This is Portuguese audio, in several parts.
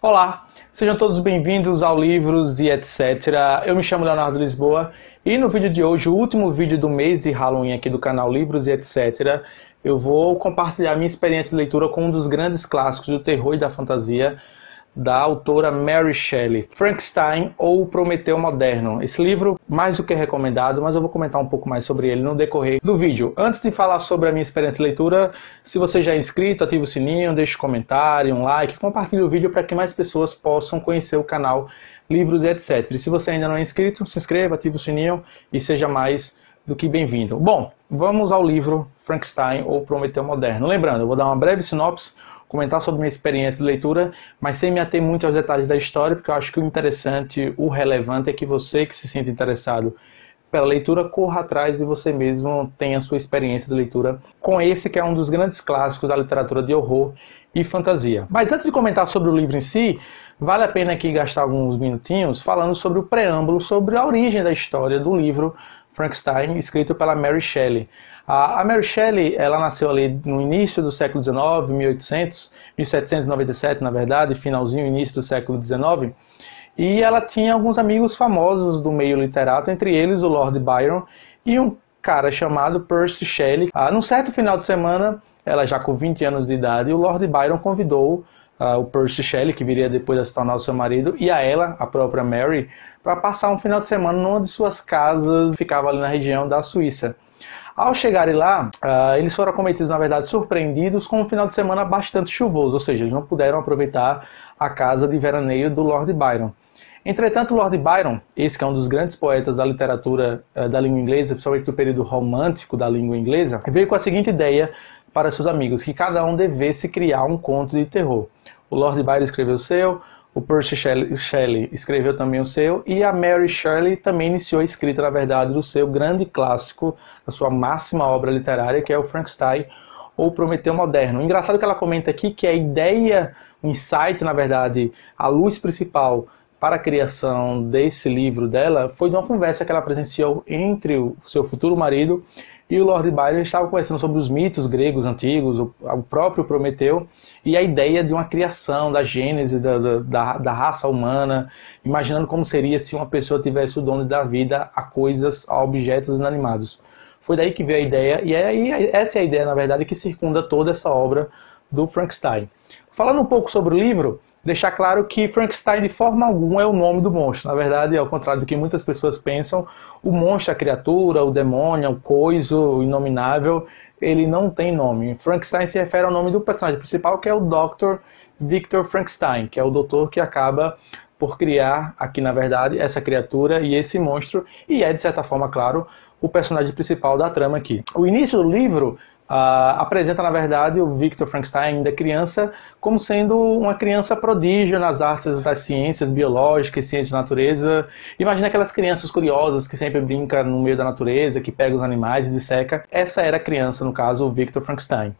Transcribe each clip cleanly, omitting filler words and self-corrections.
Olá, sejam todos bem-vindos ao Livros e etc. Eu me chamo Leonardo Lisboa e no vídeo de hoje, o último vídeo do mês de Halloween aqui do canal Livros e etc., eu vou compartilhar minha experiência de leitura com um dos grandes clássicos do terror e da fantasia, da autora Mary Shelley, Frankenstein ou Prometeu Moderno. Esse livro, mais do que recomendado, mas eu vou comentar um pouco mais sobre ele no decorrer do vídeo. Antes de falar sobre a minha experiência de leitura, se você já é inscrito, ative o sininho, deixe um comentário, um like, compartilhe o vídeo para que mais pessoas possam conhecer o canal Livros e etc. E se você ainda não é inscrito, se inscreva, ative o sininho e seja mais do que bem-vindo. Bom, vamos ao livro Frankenstein ou Prometeu Moderno. Lembrando, eu vou dar uma breve sinopse, comentar sobre minha experiência de leitura, mas sem me ater muito aos detalhes da história, porque eu acho que o interessante, o relevante é que você que se sinta interessado pela leitura, corra atrás e você mesmo tenha a sua experiência de leitura com esse que é um dos grandes clássicos da literatura de horror e fantasia. Mas antes de comentar sobre o livro em si, vale a pena aqui gastar alguns minutinhos falando sobre o preâmbulo, sobre a origem da história do livro Frankenstein, escrito pela Mary Shelley. A Mary Shelley, ela nasceu ali no início do século XIX, 1797, na verdade, finalzinho, início do século XIX, e ela tinha alguns amigos famosos do meio literato, entre eles o Lord Byron e um cara chamado Percy Shelley. Num certo final de semana, ela já com 20 anos de idade, o Lord Byron convidou o Percy Shelley, que viria depois a se tornar o seu marido, e a ela, a própria Mary, para passar um final de semana numa de suas casas, que ficava ali na região da Suíça. Ao chegarem lá, eles foram acometidos, na verdade, surpreendidos com um final de semana bastante chuvoso, ou seja, eles não puderam aproveitar a casa de veraneio do Lord Byron. Entretanto, Lord Byron, esse que é um dos grandes poetas da literatura da língua inglesa, principalmente do período romântico da língua inglesa, veio com a seguinte ideia para seus amigos, que cada um devesse criar um conto de terror. O Lord Byron escreveu o seu, o Percy Shelley escreveu também o seu, e a Mary Shelley também iniciou a escrita, na verdade, do seu grande clássico, a sua máxima obra literária, que é o Frankenstein, ou Prometeu Moderno. Engraçado que ela comenta aqui que a ideia, o insight, na verdade, a luz principal para a criação desse livro dela foi de uma conversa que ela presenciou entre o seu futuro marido e o Lord Byron. Estavam conversando sobre os mitos gregos antigos, o próprio Prometeu, e a ideia de uma criação, da gênese da raça humana, imaginando como seria se uma pessoa tivesse o dono da vida a coisas, a objetos inanimados. Foi daí que veio a ideia, e essa é a ideia, na verdade, que circunda toda essa obra do Frankenstein. Falando um pouco sobre o livro, deixar claro que Frankenstein de forma alguma é o nome do monstro. Na verdade, ao contrário do que muitas pessoas pensam, o monstro, a criatura, o demônio, o coiso, o inominável, ele não tem nome. Frankenstein se refere ao nome do personagem principal, que é o Dr. Victor Frankenstein, que é o doutor que acaba por criar aqui, na verdade, essa criatura e esse monstro, e é, de certa forma, claro, o personagem principal da trama aqui. O início do livro apresenta, na verdade, o Victor Frankenstein, ainda criança, como sendo uma criança prodígio nas artes das ciências biológicas, ciências da natureza. Imagina aquelas crianças curiosas que sempre brincam no meio da natureza, que pegam os animais e disseca. Essa era a criança, no caso, o Victor Frankenstein.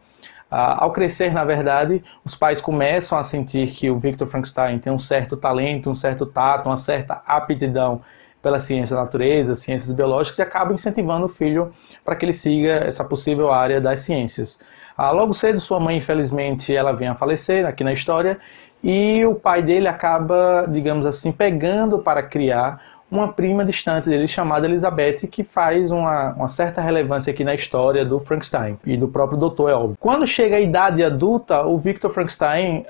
Ao crescer, na verdade, os pais começam a sentir que o Victor Frankenstein tem um certo talento, um certo tato, uma certa aptidão pela ciência da natureza, ciências biológicas, e acaba incentivando o filho para que ele siga essa possível área das ciências. Logo cedo, sua mãe, infelizmente, ela vem a falecer aqui na história, e o pai dele acaba, digamos assim, pegando para criar uma prima distante dele chamada Elizabeth, que faz uma certa relevância aqui na história do Frankenstein e do próprio doutor, é óbvio. Quando chega a idade adulta, o Victor Frankenstein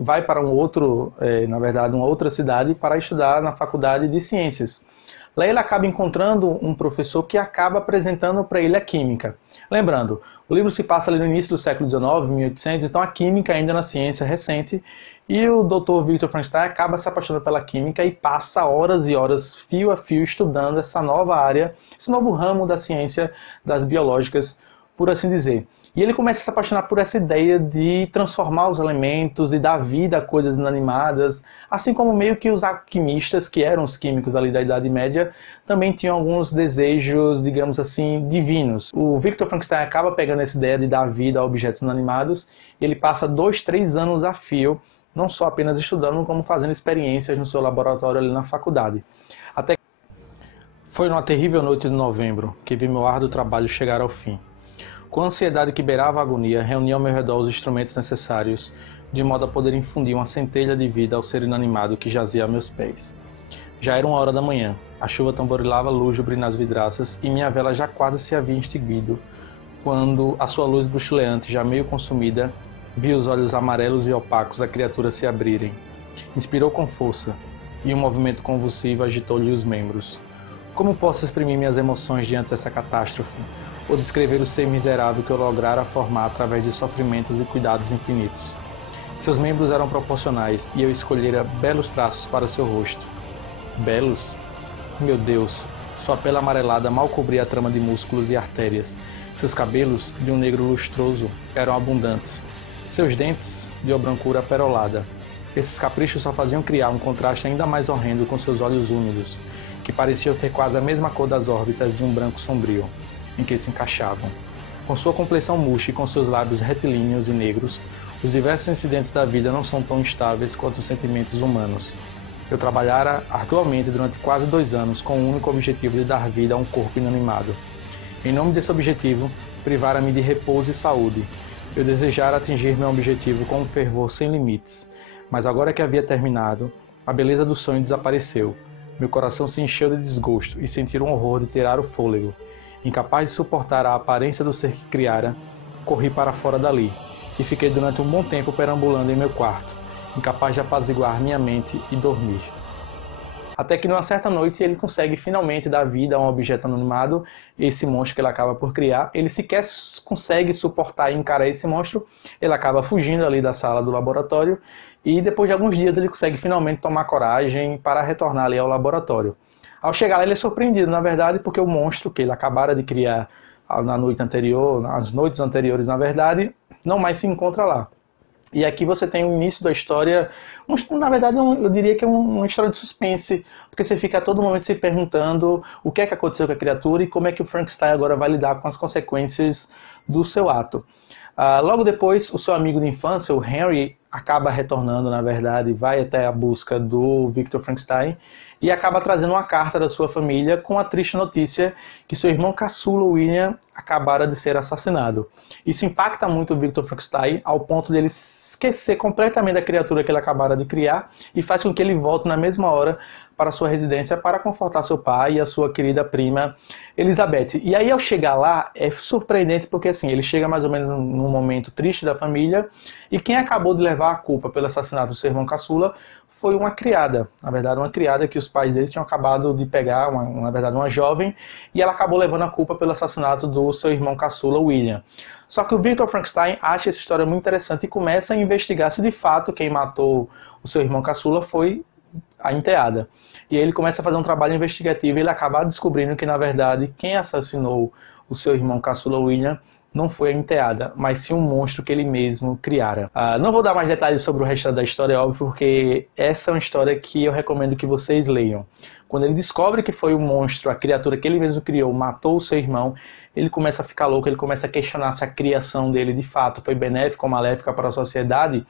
vai para na verdade, uma outra cidade para estudar na faculdade de ciências. Lá ele acaba encontrando um professor que acaba apresentando para ele a química. Lembrando, o livro se passa ali no início do século XIX, 1800, então a química ainda na ciência recente, e o Dr. Victor Frankenstein acaba se apaixonando pela química e passa horas e horas, fio a fio, estudando essa nova área, esse novo ramo da ciência das biológicas, por assim dizer. E ele começa a se apaixonar por essa ideia de transformar os elementos e dar vida a coisas inanimadas, assim como meio que os alquimistas, que eram os químicos ali da Idade Média, também tinham alguns desejos, digamos assim, divinos. O Victor Frankenstein acaba pegando essa ideia de dar vida a objetos inanimados, e ele passa 2, 3 anos a fio, não só apenas estudando, como fazendo experiências no seu laboratório ali na faculdade. Foi numa terrível noite de novembro que vi meu árduo trabalho chegar ao fim. Com a ansiedade que beirava a agonia, reuni ao meu redor os instrumentos necessários, de modo a poder infundir uma centelha de vida ao ser inanimado que jazia a meus pés. Já era 1 hora da manhã, a chuva tamborilava lúgubre nas vidraças e minha vela já quase se havia extinguido, quando a sua luz bruxuleante, já meio consumida, vi os olhos amarelos e opacos da criatura se abrirem. Inspirou com força, e um movimento convulsivo agitou-lhe os membros. Como posso exprimir minhas emoções diante dessa catástrofe, ou descrever o ser miserável que eu lograra formar através de sofrimentos e cuidados infinitos? Seus membros eram proporcionais, e eu escolhera belos traços para seu rosto. Belos? Meu Deus, sua pele amarelada mal cobria a trama de músculos e artérias. Seus cabelos, de um negro lustroso, eram abundantes. Seus dentes, de uma brancura perolada. Esses caprichos só faziam criar um contraste ainda mais horrendo com seus olhos úmidos, que pareciam ter quase a mesma cor das órbitas de um branco sombrio, em que se encaixavam. Com sua complexão murcha e com seus lábios retilíneos e negros, os diversos incidentes da vida não são tão instáveis quanto os sentimentos humanos. Eu trabalhara arduamente durante quase 2 anos com o único objetivo de dar vida a um corpo inanimado. Em nome desse objetivo, privara-me de repouso e saúde. Eu desejara atingir meu objetivo com um fervor sem limites. Mas agora que havia terminado, a beleza do sonho desapareceu. Meu coração se encheu de desgosto e senti um horror de tirar o fôlego. Incapaz de suportar a aparência do ser que criara, corri para fora dali e fiquei durante um bom tempo perambulando em meu quarto, incapaz de apaziguar minha mente e dormir. Até que numa certa noite ele consegue finalmente dar vida a um objeto anonimado, esse monstro que ele acaba por criar. Ele sequer consegue suportar e encarar esse monstro, ele acaba fugindo ali da sala do laboratório e depois de alguns dias ele consegue finalmente tomar coragem para retornar ali ao laboratório. Ao chegar lá ele é surpreendido, na verdade, porque o monstro que ele acabara de criar na noite anterior, nas noites anteriores, na verdade, não mais se encontra lá. E aqui você tem o início da história, na verdade eu diria que é uma história de suspense, porque você fica a todo momento se perguntando o que é que aconteceu com a criatura e como é que o Frankenstein agora vai lidar com as consequências do seu ato. Logo depois, o seu amigo de infância, o Henry, acaba retornando, na verdade, vai até a busca do Victor Frankenstein e acaba trazendo uma carta da sua família com a triste notícia que seu irmão caçula, William, acabara de ser assassinado. Isso impacta muito o Victor Frankenstein ao ponto de ele esquecer completamente da criatura que ele acabara de criar e faz com que ele volte na mesma hora para sua residência para confortar seu pai e a sua querida prima Elizabeth. E aí ao chegar lá é surpreendente porque assim, ele chega mais ou menos num momento triste da família e quem acabou de levar a culpa pelo assassinato do seu irmão caçula foi uma criada, na verdade uma criada que os pais deles tinham acabado de pegar, na verdade uma jovem, e ela acabou levando a culpa pelo assassinato do seu irmão caçula, William. Só que o Victor Frankenstein acha essa história muito interessante e começa a investigar se de fato quem matou o seu irmão caçula foi a enteada. E aí ele começa a fazer um trabalho investigativo e ele acaba descobrindo que na verdade quem assassinou o seu irmão caçula, William, não foi a enteada, mas sim um monstro que ele mesmo criara. Não vou dar mais detalhes sobre o resto da história, óbvio, porque essa é uma história que eu recomendo que vocês leiam. Quando ele descobre que foi o monstro, a criatura que ele mesmo criou, matou o seu irmão, ele começa a ficar louco, ele começa a questionar se a criação dele de fato foi benéfica ou maléfica para a sociedade.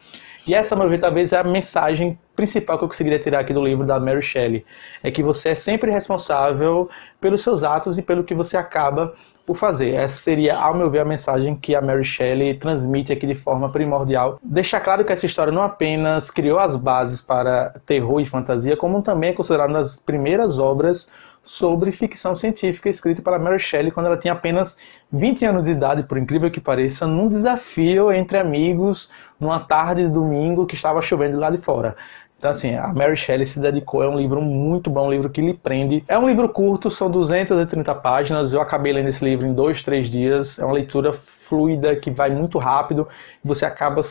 E essa, a meu ver, talvez é a mensagem principal que eu conseguiria tirar aqui do livro da Mary Shelley. É que você é sempre responsável pelos seus atos e pelo que você acaba por fazer. Essa seria, ao meu ver, a mensagem que a Mary Shelley transmite aqui de forma primordial. Deixar claro que essa história não apenas criou as bases para terror e fantasia, como também é considerada uma das primeiras obras sobre ficção científica escrita pela Mary Shelley quando ela tinha apenas 20 anos de idade, por incrível que pareça, num desafio entre amigos, numa tarde de domingo que estava chovendo lá de fora. Então, assim, a Mary Shelley se dedicou, é um livro muito bom, um livro que lhe prende. É um livro curto, são 230 páginas, eu acabei lendo esse livro em 2, 3 dias, é uma leitura fluida, que vai muito rápido, você acaba,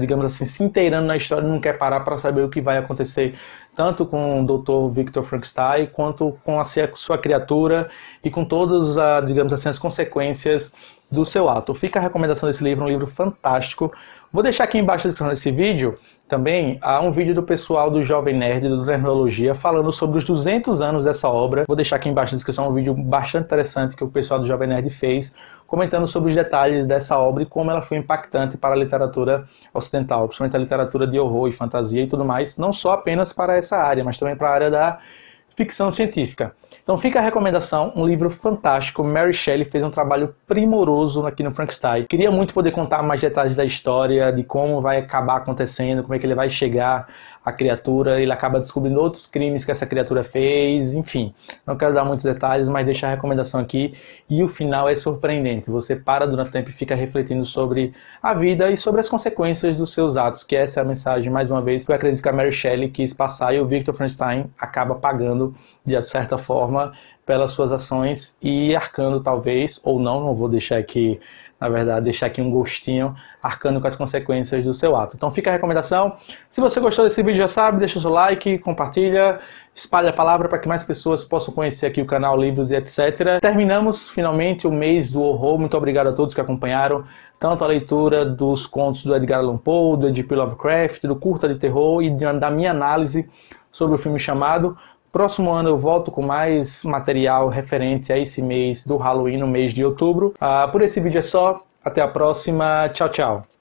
digamos assim, se inteirando na história e não quer parar para saber o que vai acontecer, tanto com o Dr. Victor Frankenstein, quanto com a sua criatura e com todas, digamos assim, as consequências do seu ato. Fica a recomendação desse livro, um livro fantástico. Vou deixar aqui embaixo na descrição desse vídeo também há um vídeo do pessoal do Jovem Nerd do Terminologia falando sobre os 200 anos dessa obra. Vou deixar aqui embaixo na descrição um vídeo bastante interessante que o pessoal do Jovem Nerd fez, comentando sobre os detalhes dessa obra e como ela foi impactante para a literatura ocidental, principalmente a literatura de horror e fantasia e tudo mais, não só apenas para essa área, mas também para a área da ficção científica. Então fica a recomendação, um livro fantástico. Mary Shelley fez um trabalho primoroso aqui no Frankenstein. Queria muito poder contar mais detalhes da história, de como vai acabar acontecendo, como é que ele vai chegar à criatura, ele acaba descobrindo outros crimes que essa criatura fez, enfim. Não quero dar muitos detalhes, mas deixar a recomendação aqui. E o final é surpreendente. Você para durante o tempo e fica refletindo sobre a vida e sobre as consequências dos seus atos, que essa é a mensagem, mais uma vez, que eu acredito que a Mary Shelley quis passar e o Victor Frankenstein acaba pagando, de certa forma, pelas suas ações e arcando talvez, ou não vou deixar aqui, na verdade, deixar aqui um gostinho, arcando com as consequências do seu ato. Então fica a recomendação. Se você gostou desse vídeo, já sabe, deixa o seu like, compartilha, espalha a palavra para que mais pessoas possam conhecer aqui o canal, livros e etc. Terminamos finalmente o mês do horror. Muito obrigado a todos que acompanharam tanto a leitura dos contos do Edgar Allan Poe, do H.P. Lovecraft, do curta de terror e da minha análise sobre o filme Chamado. Próximo ano eu volto com mais material referente a esse mês do Halloween, no mês de outubro. Por esse vídeo é só. Até a próxima. Tchau, tchau.